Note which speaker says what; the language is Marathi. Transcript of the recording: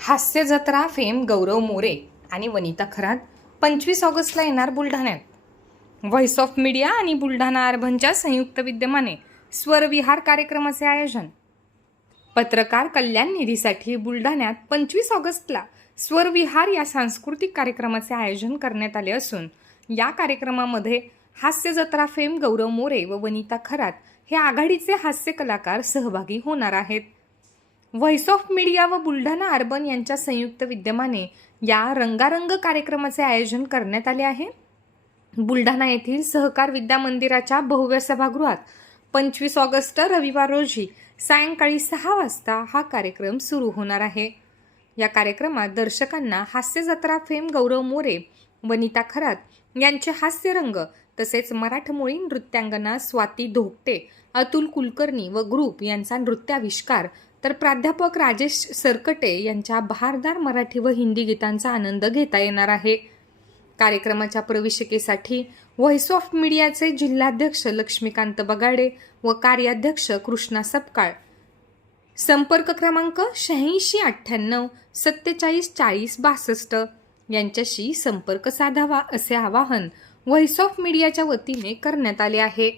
Speaker 1: हास्य जत्रा फेम गौरव मोरे आणि वनिता खरात पंचवीस ऑगस्टला येणार बुलढाण्यात. व्हॉइस ऑफ मीडिया आणि बुलढाणा अर्बनच्या संयुक्त विद्यमाने स्वरविहार कार्यक्रमाचे आयोजन. पत्रकार कल्याण निधीसाठी बुलढाण्यात पंचवीस ऑगस्टला स्वरविहार या सांस्कृतिक कार्यक्रमाचे आयोजन करण्यात आले असून या कार्यक्रमामध्ये हास्य जत्रा फेम गौरव मोरे व वनिता खरात हे आघाडीचे हास्य कलाकार सहभागी होणार आहेत. व्हॉइस ऑफ मीडिया व बुलढाणा अर्बन यांच्या संयुक्त विद्यमाने या रंगारंग कार्यक्रमाचे आयोजन करण्यात आले आहे. बुलढाणा येथील सहकार विद्या मंदिराच्या भव्य सभागृहात पंचवीस ऑगस्ट रविवार रोजी सायंकाळी सहा वाजता हा कार्यक्रम सुरू होणार आहे. या कार्यक्रमात दर्शकांना हास्य जत्रा फेम गौरव मोरे वनिता खरात यांचे हास्यरंग तसेच मराठमोळी नृत्यांगना स्वाती धोकटे अतुल कुलकर्णी व ग्रुप यांचा नृत्याविष्कार. तर प्राध्यापक राजेश सरकटे यांच्या बहारदार मराठी व हिंदी गीतांचा आनंद घेता येणार आहे. कार्यक्रमाच्या प्रवेशिकेसाठी व्हॉइस ऑफ मीडियाचे जिल्हाध्यक्ष लक्ष्मीकांत बगाडे व कार्याध्यक्ष कृष्णा सपकाळ. संपर्क क्रमांक शहाऐंशी अठ्ठ्याण्णव सत्तेचाळीस चाळीस बासष्ट. यांच्याशी संपर्क साधावा असे आवाहन व्हॉइस ऑफ मीडियाच्या वतीने करण्यात आले आहे.